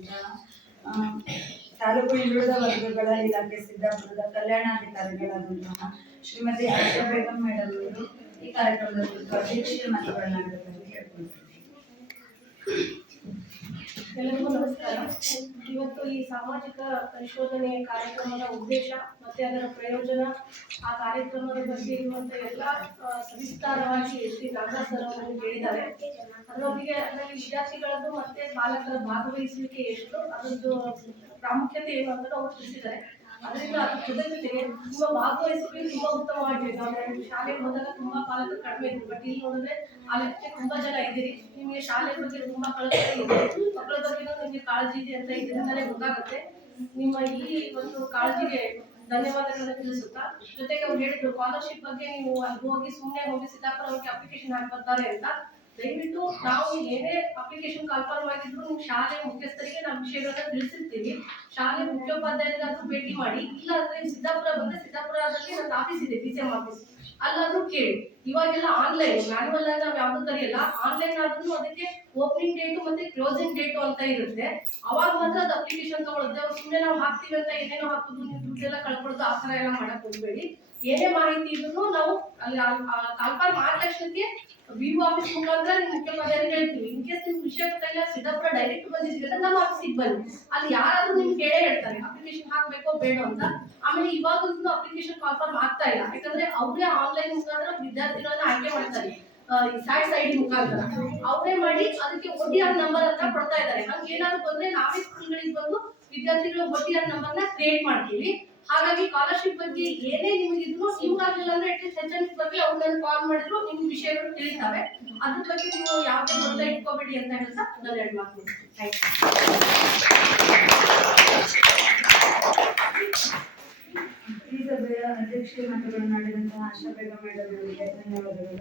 ಮಾತನಾಡಿದಂತಹ ತಾಲೂಕು ಹಿಂದುಳಿದ ವರ್ಗಗಳ ಇಲಾಖೆ ಸಿದ್ದಾಪುರದ ಕಲ್ಯಾಣಾಧಿಕಾರಿಗಳಾದಂತಹ ಶ್ರೀಮತಿ ಆಶಾ ಬೇಗಂ ಮೇಡಮ್ ಅವರು ಈ ಕಾರ್ಯಕ್ರಮದ ಕುರಿತು ಅಧ್ಯಕ್ಷೀಯ ಮಾತುಗಳನ್ನಾಡಬೇಕೆಂದು ಕೇಳಿಕೊಳ್ತೀನಿ. ಎಲ್ಲರಿಗೂ ನಮಸ್ಕಾರ. ಇವತ್ತು ಈ ಸಾಮಾಜಿಕ ಪರಿಶೋಧನೆಯ ಕಾರ್ಯಕ್ರಮದ ಉದ್ದೇಶ ಮತ್ತೆ ಅದರ ಪ್ರಯೋಜನ, ಆ ಕಾರ್ಯಕ್ರಮದ ಬಗ್ಗೆ ಇರುವಂತಹ ಎಲ್ಲ ಸವಿಸ್ತಾರವಾಗಿ ಶ್ರೀ ನಾಗರಾಜ್ ಸರ್ ಅವರು ಹೇಳಿದ್ದಾರೆ. ಅದರೊಂದಿಗೆ ಅದರಲ್ಲಿ ವಿದ್ಯಾರ್ಥಿಗಳದ್ದು ಮತ್ತೆ ಪಾಲಕರ ಭಾಗವಹಿಸುವಿಕೆ ಎಷ್ಟು, ಅದರದ್ದು ಪ್ರಾಮುಖ್ಯತೆ ಏನು ಅಂತ ಅವರು ತಿಳಿಸಿದ್ದಾರೆ. ಅದರಿಂದ ಅದ್ರ ಜೊತೆಗೆ ತುಂಬಾ ಭಾಗವಹಿಸುವಿಕೆ ತುಂಬಾ ಉತ್ತಮವಾಗಿದೆ. ಅಂದ್ರೆ ಶಾಲೆಗೆ ಹೋದಾಗ ತುಂಬಾ ಪಾಲಕರು ಕಡಿಮೆ ಇದ್ರು, ಬಟ್ ಇಲ್ಲಿ ನೋಡಿದ್ರೆ ಆ ಲೆಕ್ಕಕ್ಕೆ ತುಂಬಾ ಜನ ಇದ್ದೀರಿ. ನಿಮಗೆ ಶಾಲೆ ಬಗ್ಗೆ ತುಂಬಾ ಕಳಕಳಿ ಇದೆ, ಮಕ್ಕಳ ಬಗ್ಗೆ ನಿಮಗೆ ಕಾಳಜಿ ಇದೆ ಅಂತ ಇದರಿಂದಲೇ ಗೊತ್ತಾಗುತ್ತೆ. ನಿಮ್ಮ ಈ ಒಂದು ಕಾಳಜಿಗೆ ಧನ್ಯವಾದಗಳನ್ನು ತಿಳಿಸುತ್ತಾ, ಜೊತೆಗೆ ಅವ್ರು ಹೇಳಿದ್ರು ಸ್ಕಾಲರ್ಶಿಪ್ ಬಗ್ಗೆ ನೀವು ಅಲ್ಲಿ ಹೋಗಿ ಸುಮ್ಮನೆ ಹೋಗಿ ಸಿದ್ದಾಪುರ ಅವ್ರಿಗೆ ಅಪ್ಲಿಕೇಶನ್ ಹಾಕಿ ಬರ್ತಾರೆ ಅಂತ. ದಯವಿಟ್ಟು ನಾವು ಏನೇ ಅಪ್ಲಿಕೇಶನ್ ಕನ್ಫರ್ಮ್ ಆಗಿದ್ರು ನಿಮ್ಮ ಶಾಲೆ ಮುಖ್ಯಸ್ಥರಿಗೆ ನಾವು ವಿಷಯಗಳನ್ನ ತಿಳಿಸಿರ್ತೀವಿ. ಶಾಲೆ ಮುಖ್ಯೋಪಾಧ್ಯಾಯರಿಗಾದ್ರೂ ಭೇಟಿ ಮಾಡಿ, ಇಲ್ಲ ಅಂದ್ರೆ ಸಿದ್ದಾಪುರ ಬಂದ್ರೆ ಸಿದ್ದಾಪುರದಲ್ಲಿ ನನ್ನ ಆಫೀಸ್ ಇದೆ, PCM ಆಫೀಸ್, ಅಲ್ಲಾದ್ರೂ ಕೇಳಿ. ಇವಾಗೆಲ್ಲ ಆನ್ಲೈನ್ ಮ್ಯಾನ್ಯುವಲ್ ಆಗಿ ನಾವು ಯಾವ್ದು ಕರೆಯಲ್ಲ, ಆನ್ಲೈನ್ ಆದ್ರೂ ಅದಕ್ಕೆ ಓಪನಿಂಗ್ ಡೇಟು ಮತ್ತೆ ಕ್ಲೋಸಿಂಗ್ ಡೇಟು ಅಂತ ಇರುತ್ತೆ. ಅವಾಗ ಮಾತ್ರ ಅದು ಅಪ್ಲಿಕೇಶನ್ ತಗೊಳುತ್ತೆ. ಅವ್ರು ಸುಮ್ಮನೆ ನಾವು ಹಾಕ್ತೀವಿ ಅಂತ ಏನೇನೋ ಹಾಕುದು, ನೀವು ದುಡ್ಡೆಲ್ಲ ಕಳ್ಕೊಳ್ಳೋದು ಆ ಥರ ಎಲ್ಲ ಮಾಡಕ್ ಹೋಗ್ಬೇಡಿ. ಏನೇ ಮಾಹಿತಿ ಇದ್ರು ನಾವು ಅಲ್ಲಿ ಕನ್ಫರ್ಮ್ ಆದ ತಕ್ಷಣಕ್ಕೆ BO ಆಫೀಸ್ ಮುಖಾಂತರ ನಿಮ್ಮ ಮುಖ್ಯೋಪಾಧ್ಯಾಯರಿಗೆ ಹೇಳ್ತೀವಿ. ಇನ್ ಕೇಸ್ ನಿಮ್ಗೆ ವಿಷಯ ಗೊತ್ತಾಗಿಲ್ಲ, ಸಿದ್ದಾಪುರ ಡೈರೆಕ್ಟ್ ಬಂದಿದ್ದೀವಿ ಅಂದ್ರೆ ನಮ್ಮ ಆಫೀಸಿಗೆ ಬನ್ನಿ. ಅಲ್ಲಿ ಯಾರಾದ್ರೂ ನಿಮ್ಗೆ ಕೇಳೇ ಹೇಳ್ತಾರೆ ಅಪ್ಲಿಕೇಶನ್ ಹಾಕ್ಬೇಕೋ ಬೇಡ ಅಂತ. ಆಮೇಲೆ ಇವಾಗಲೂ ಅಪ್ಲಿಕೇಶನ್ ಕನ್ಫರ್ಮ್ ಆಗ್ತಾ ಇಲ್ಲ, ಯಾಕಂದ್ರೆ ಅವರೇ ಆನ್ಲೈನ್ ಮುಖಾಂತರ ವಿದ್ಯಾರ್ಥಿಗಳನ್ನ ಆಯ್ಕೆ ಮಾಡ್ತಾರೆ. ಸ್ಯಾಟ್ಸ್ ID ಮುಖಾಂತರ ಅವರೇ ಮಾಡಿ ಅದಕ್ಕೆ OTR ನಂಬರ್ ಅಂತ ಕೊಡ್ತಾ ಇದ್ದಾರೆ. ಹಂಗೆ ಏನಾದ್ರು ಬಂದ್ರೆ ನಾವೇ ಸ್ಕೂಲ್ಗಳಿಗೆ ಬಂದು ವಿದ್ಯಾರ್ಥಿಗಳ OTR ನಂಬರ್ನ ಕ್ರಿಯೇಟ್ ಮಾಡ್ತೀವಿ. ಹಾಗಾಗಿ ಸ್ಕಾಲರ್ಶಿಪ್ ಬಗ್ಗೆ ಏನೇ ನಿಮಗಿದ್ರು, ನಿಮ್ಗಾಗಲಿಲ್ಲ ಅಂದ್ರೆ ಅಟ್ಲೀಸ್ಟ್ HM ಬಗ್ಗೆ ಅವ್ರನ್ನ ಕಾಲ್ ಮಾಡಿದ್ರು ನಿಮ್ಗೆ ವಿಷಯಗಳು ತಿಳಿತಾವೆ. ಅದ್ರ ಬಗ್ಗೆ ನೀವು ಯಾವುದೇ ಮೊದಲ ಇಟ್ಕೋಬೇಡಿ ಅಂತ ಹೇಳ್ತಾ ನಾನು ಎರಡು ಮಾತು ಈ ಸಭೆಯ ಅಧ್ಯಕ್ಷೀಯ ಮಾತುಗಳನ್ನಾಡಿದಂತಹ ಆಶಾ ಬೇಗಂ ಮೇಡಮ್ ಅವರಿಗೆ ಧನ್ಯವಾದಗಳು.